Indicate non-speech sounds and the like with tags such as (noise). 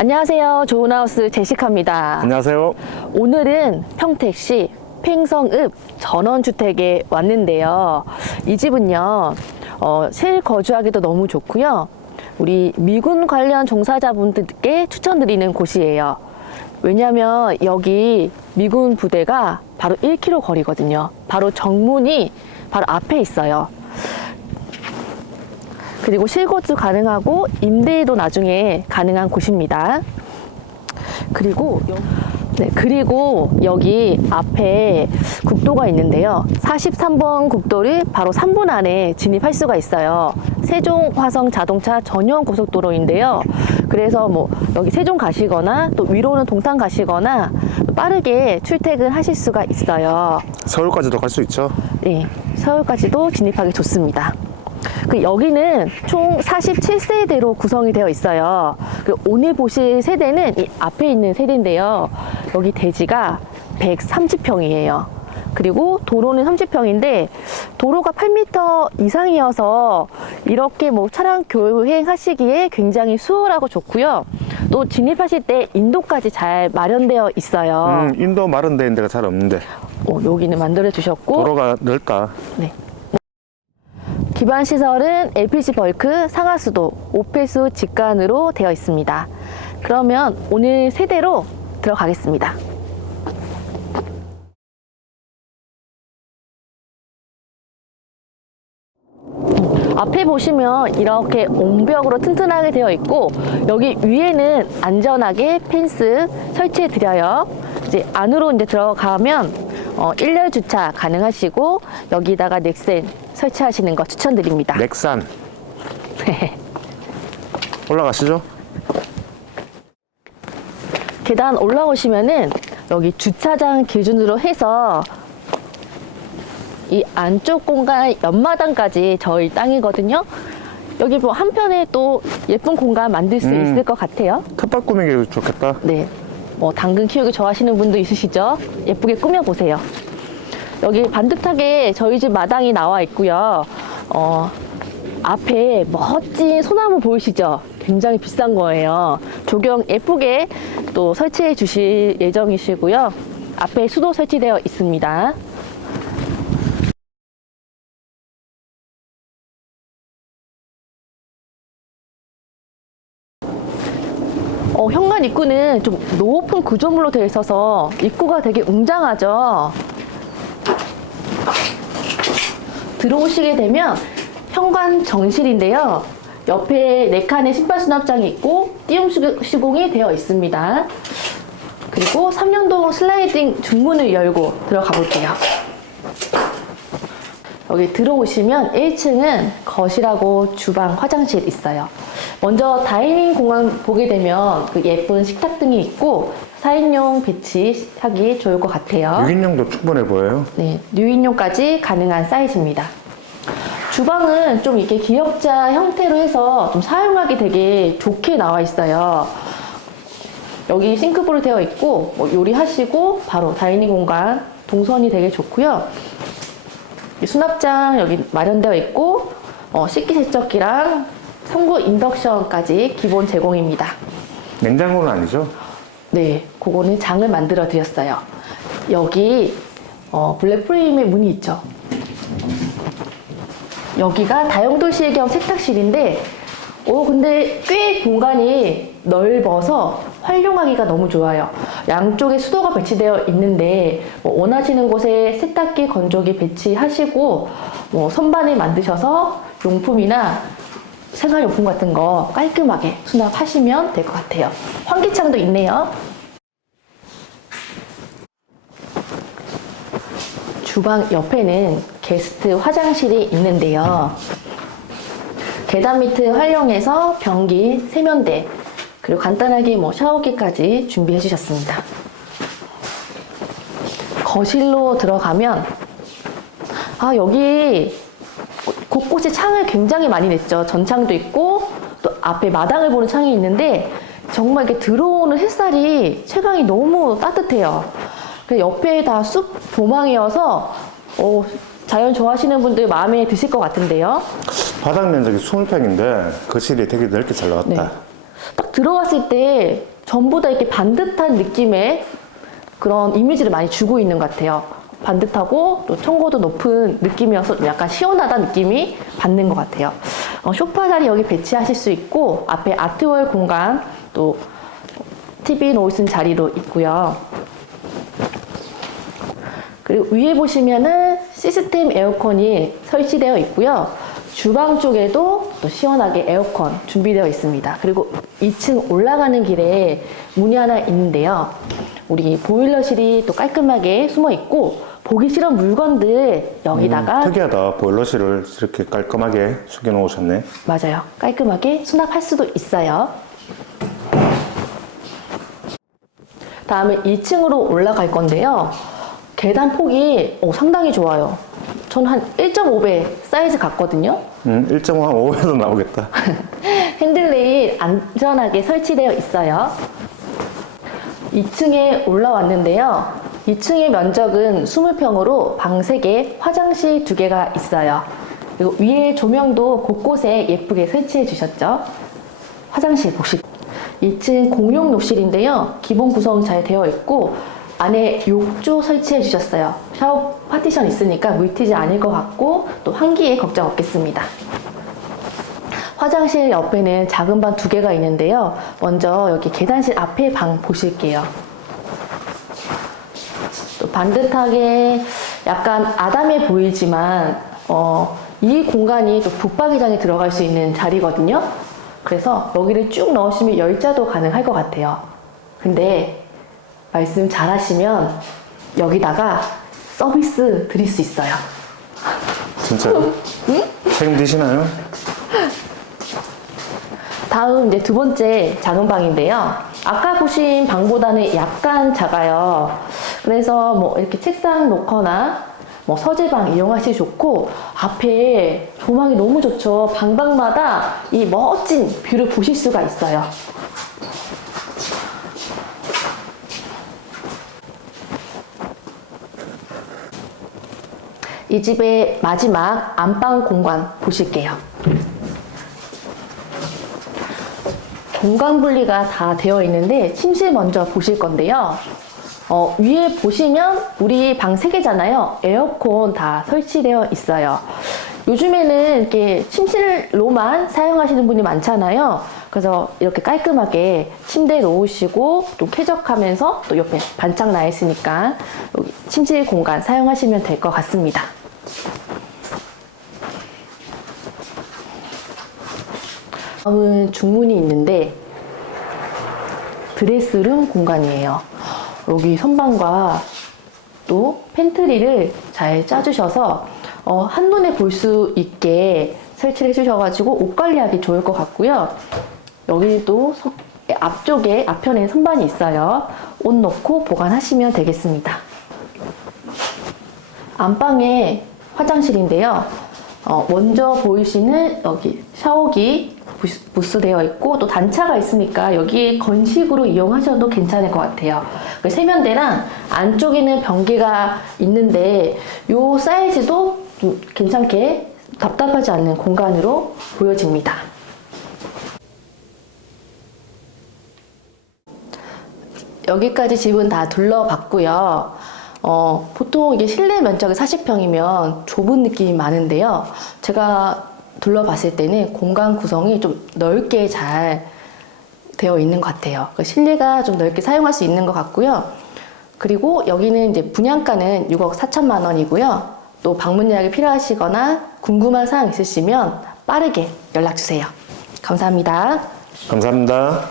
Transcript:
안녕하세요. 좋은하우스 제시카입니다. 안녕하세요. 오늘은 평택시 팽성읍 전원주택에 왔는데요. 이 집은요, 어, 실거주하기도 너무 좋고요. 우리 미군 관련 종사자분들께 추천드리는 곳이에요. 왜냐면 여기 미군 부대가 바로 1km 거리거든요. 바로 정문이 바로 앞에 있어요. 그리고 실거주 가능하고 임대도 나중에 가능한 곳입니다. 그리고 여- 네, 그리고 여기 앞에 국도가 있는데요. 43번 국도를 바로 3분 안에 진입할 수가 있어요. 세종 화성 자동차 전용 고속도로인데요. 그래서 뭐 여기 세종 가시거나 또 위로는 동탄 가시거나 빠르게 출퇴근하실 수가 있어요. 서울까지도 갈 수 있죠. 네, 서울까지도 진입하기 좋습니다. 그 여기는 총 47세대로 구성이 되어 있어요. 그 오늘 보실 세대는 이 앞에 있는 세대인데요. 여기 대지가 130평이에요. 그리고 도로는 30평인데 도로가 8m 이상이어서 이렇게 뭐 차량 교행하시기에 굉장히 수월하고 좋고요. 또 진입하실 때 인도까지 잘 마련되어 있어요. 음, 인도 데인 데가 잘 없는데 어, 여기는 만들어 주셨고 도로가 넓다. 네. 기반 시설은 LPG 벌크, 상하수도, 오폐수 직관으로 되어 있습니다. 그러면 오늘 세대로 들어가겠습니다. 앞에 보시면 이렇게 옹벽으로 튼튼하게 되어 있고 여기 위에는 안전하게 펜스 설치해 드려요. 이제 안으로 이제 들어가면 어, 일렬 주차 가능하시고 여기다가 넥센 설치하시는 거 추천드립니다. 넥산. (laughs) 올라가시죠. 계단 올라오시면은 여기 주차장 기준으로 해서 이 안쪽 공간 옆마당까지 저희 땅이거든요. 여기 뭐 한편에 또 예쁜 공간 만들 수 음. 있을 것 같아요. 텃밭 꾸미기 좋겠다. 네. 뭐 당근 키우기 좋아하시는 분도 있으시죠? 예쁘게 꾸며 보세요. 여기 반듯하게 저희 집 마당이 나와 있고요. 어, 앞에 멋진 소나무 보이시죠? 굉장히 비싼 거예요. 조경 예쁘게 또 설치해 주실 예정이시고요. 앞에 수도 설치되어 있습니다. 어, 현관 입구는 좀 높은 구조물로 되어 있어서 입구가 되게 웅장하죠. 들어오시게 되면 현관 정실인데요. 옆에 네 칸의 신발 수납장이 있고 띄움 시- 시공이 되어 있습니다. 그리고 3년동 슬라이딩 중문을 열고 들어가 볼게요. 여기 들어오시면 1층은 거실하고 주방, 화장실 있어요. 먼저 다이닝 공간 보게 되면 그 예쁜 식탁 등이 있고 4인용 배치하기 좋을 것 같아요. 6인용도 충분해 보여요. 네, 뉴인용까지 가능한 사이즈입니다. 주방은 좀 이렇게 기역자 형태로 해서 좀 사용하기 되게 좋게 나와 있어요. 여기 싱크볼이 되어 있고 뭐 요리하시고 바로 다이닝 공간 동선이 되게 좋고요. 이 수납장 여기 마련되어 있고 어, 식기 세척기랑 성구 인덕션까지 기본 제공입니다. 냉장고는 아니죠. 네, 그거는 장을 만들어 드렸어요. 여기 어, 블랙 프레임의 문이 있죠. 여기가 다용도실 겸 세탁실인데, 오 근데 꽤 공간이 넓어서 활용하기가 너무 좋아요. 양쪽에 수도가 배치되어 있는데 뭐 원하시는 곳에 세탁기, 건조기 배치하시고 뭐 선반을 만드셔서 용품이나 생활용품 같은 거 깔끔하게 수납하시면 될 것 같아요. 환기창도 있네요. 주방 옆에는 게스트 화장실이 있는데요. 계단 밑을 활용해서 변기, 세면대, 그리고 간단하게 뭐 샤워기까지 준비해 주셨습니다. 거실로 들어가면, 아, 여기 곳곳에 창을 굉장히 많이 냈죠. 전창도 있고, 또 앞에 마당을 보는 창이 있는데, 정말 이렇게 들어오는 햇살이 채광이 너무 따뜻해요. 그 옆에 다 숲 도망이어서, 어, 자연 좋아하시는 분들 마음에 드실 것 같은데요. 바닥 면적이 20평인데 거실이 되게 넓게 잘 나왔다. 네. 딱 들어왔을 때 전부 다 이렇게 반듯한 느낌의 그런 이미지를 많이 주고 있는 것 같아요. 반듯하고 또 청고도 높은 느낌이어서 좀 약간 시원하다 느낌이 받는 것 같아요. 어, 소파 자리 여기 배치하실 수 있고 앞에 아트월 공간 또 TV 놓으신 자리로 있고요. 그리고 위에 보시면은 시스템 에어컨이 설치되어 있고요. 주방 쪽에도 또 시원하게 에어컨 준비되어 있습니다. 그리고 2층 올라가는 길에 문이 하나 있는데요. 우리 보일러실이 또 깔끔하게 숨어 있고 보기 싫은 물건들 여기다가 음, 특이하다. 보일러실을 이렇게 깔끔하게 숙여 놓으셨네. 맞아요. 깔끔하게 수납할 수도 있어요. 다음에 2층으로 올라갈 건데요. 계단 폭이 어, 상당히 좋아요. 저는 한 1.5배 사이즈 같거든요. 음, 1.5에도 나오겠다. (laughs) 핸들레일 안전하게 설치되어 있어요. 2층에 올라왔는데요. 2층의 면적은 20평으로 방 3개, 화장실 2개가 있어요. 그리고 위에 조명도 곳곳에 예쁘게 설치해 주셨죠. 화장실 보시 2층 공용 욕실인데요. 기본 구성 잘 되어 있고 안에 욕조 설치해 주셨어요. 샤워 파티션 있으니까 물 튀지 않을 것 같고 또 환기에 걱정 없겠습니다. 화장실 옆에는 작은 방 두 개가 있는데요. 먼저 여기 계단실 앞에 방 보실게요. 또 반듯하게 약간 아담해 보이지만 어, 이 공간이 또 붙박이장에 들어갈 수 있는 자리거든요. 그래서 여기를 쭉 넣으시면 열자도 가능할 것 같아요. 근데 말씀 잘 하시면 여기다가 서비스 드릴 수 있어요. 진짜요? 책임지시나요? (laughs) 다음 이제 두 번째 작은 방인데요. 아까 보신 방보다는 약간 작아요. 그래서 뭐 이렇게 책상 놓거나 뭐 서재방 이용하시 좋고 앞에 조망이 너무 좋죠. 방방마다 이 멋진 뷰를 보실 수가 있어요. 이 집의 마지막 안방 공간 보실게요. 공간 분리가 다 되어 있는데 침실 먼저 보실 건데요. 어, 위에 보시면 우리 방 3개잖아요. 에어컨 다 설치되어 있어요. 요즘에는 이렇게 침실로만 사용하시는 분이 많잖아요. 그래서 이렇게 깔끔하게 침대 놓으시고 또 쾌적하면서 또 옆에 반창 나 있으니까 여기 침실 공간 사용하시면 될 것 같습니다. 다음은 중문이 있는데 드레스룸 공간이에요. 여기 선반과 또 팬트리를 잘 짜주셔서 어, 한눈에 볼 수 있게 설치를 해주셔가지고 옷 관리하기 좋을 것 같고요. 여기도 선- 앞쪽에 앞편에 선반이 있어요. 옷 넣고 보관하시면 되겠습니다. 안방에 화장실인데요. 어, 먼저 보이시는 여기 샤워기 부스- 부스되어 있고 또 단차가 있으니까 여기 건식으로 이용하셔도 괜찮을 것 같아요. 그 세면대랑 안쪽에는 변기가 있는데 이 사이즈도 좀 괜찮게 답답하지 않는 공간으로 보여집니다. 여기까지 집은 다 둘러봤고요. 어, 보통 이게 실내 면적이 40평이면 좁은 느낌이 많은데요. 제가 둘러봤을 때는 공간 구성이 좀 넓게 잘 되어 있는 것 같아요. 그 실내가 좀 넓게 사용할 수 있는 것 같고요. 그리고 여기는 이제 분양가는 6억 4천만 원이고요. 또 방문 예약이 필요하시거나 궁금한 사항 있으시면 빠르게 연락 주세요. 감사합니다. 감사합니다.